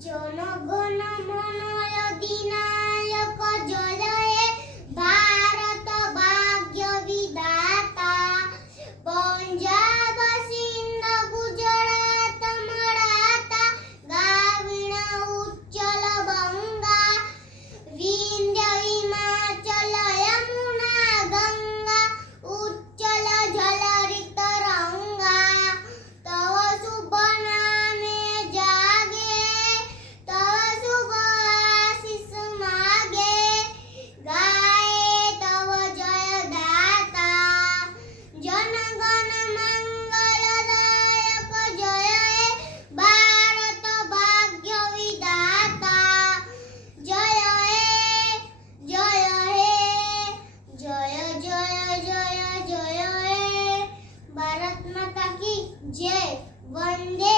জনগণ মন অধিনায়ক जय वंदे